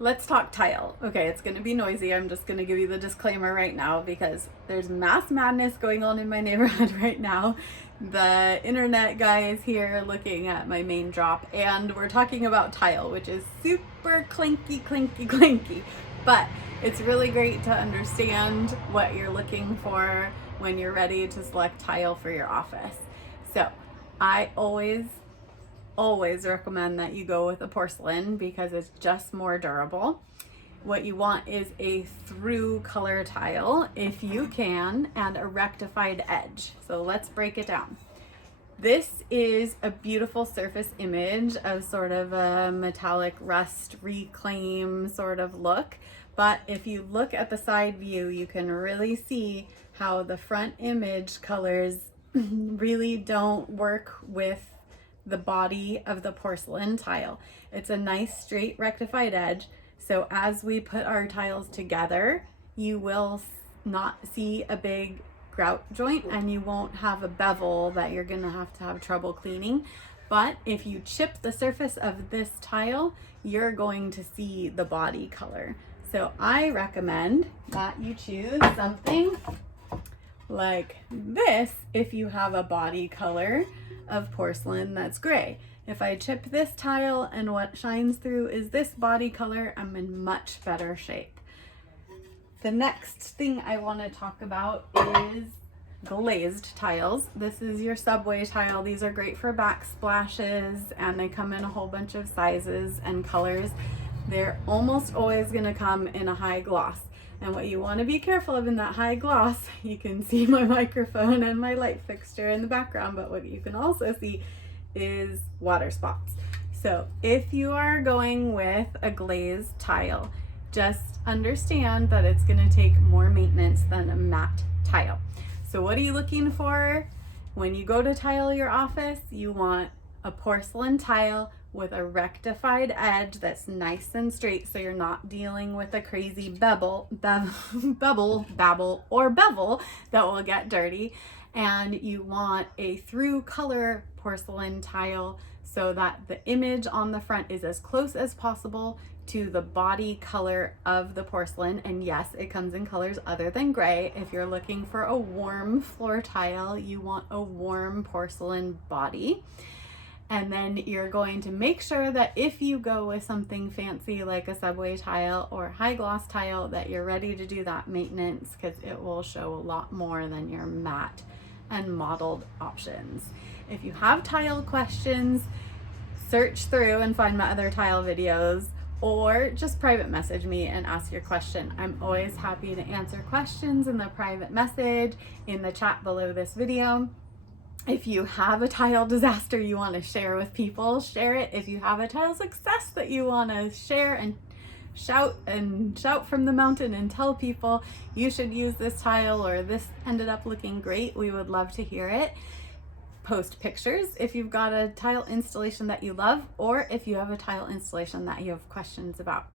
Let's talk tile. Okay, it's gonna be noisy. I'm just gonna give you the disclaimer right now because there's mass madness going on in my neighborhood right now. The internet guy is here looking at my main drop, and we're talking about tile, which is super clinky, clinky, clinky. But it's really great to understand what you're looking for when you're ready to select tile for your office. So I always recommend that you go with a porcelain because it's just more durable. What you want is a through color tile if you can, and a rectified edge. So let's break it down. This is a beautiful surface image of sort of a metallic rust reclaim sort of look. But if you look at the side view, you can really see how the front image colors really don't work with the body of the porcelain tile. It's a nice straight rectified edge. So as we put our tiles together, you will not see a big grout joint and you won't have a bevel that you're gonna have to have trouble cleaning. But if you chip the surface of this tile, you're going to see the body color. So I recommend that you choose something like this if you have a body color of porcelain that's gray. If I chip this tile and what shines through is this body color, I'm in much better shape. The next thing I want to talk about is glazed tiles. This is your subway tile. These are great for backsplashes and they come in a whole bunch of sizes and colors. They're almost always going to come in a high gloss. And what you want to be careful of in that high gloss, you can see my microphone and my light fixture in the background, but what you can also see is water spots. So if you are going with a glazed tile, just understand that it's going to take more maintenance than a matte tile. So what are you looking for when you go to tile your office? You want a porcelain tile with a rectified edge that's nice and straight, so you're not dealing with a crazy bevel that will get dirty. And you want a through color porcelain tile so that the image on the front is as close as possible to the body color of the porcelain. And yes, it comes in colors other than gray. If you're looking for a warm floor tile, you want a warm porcelain body. And then you're going to make sure that if you go with something fancy like a subway tile or high gloss tile, that you're ready to do that maintenance, because it will show a lot more than your matte and modeled options. If you have tile questions, search through and find my other tile videos, or just private message me and ask your question. I'm always happy to answer questions in the private message in the chat below this video. If you have a tile disaster you want to share with people, share it. If you have a tile success that you want to share and shout from the mountain and tell people you should use this tile or this ended up looking great, we would love to hear it. Post pictures if you've got a tile installation that you love, or if you have a tile installation that you have questions about.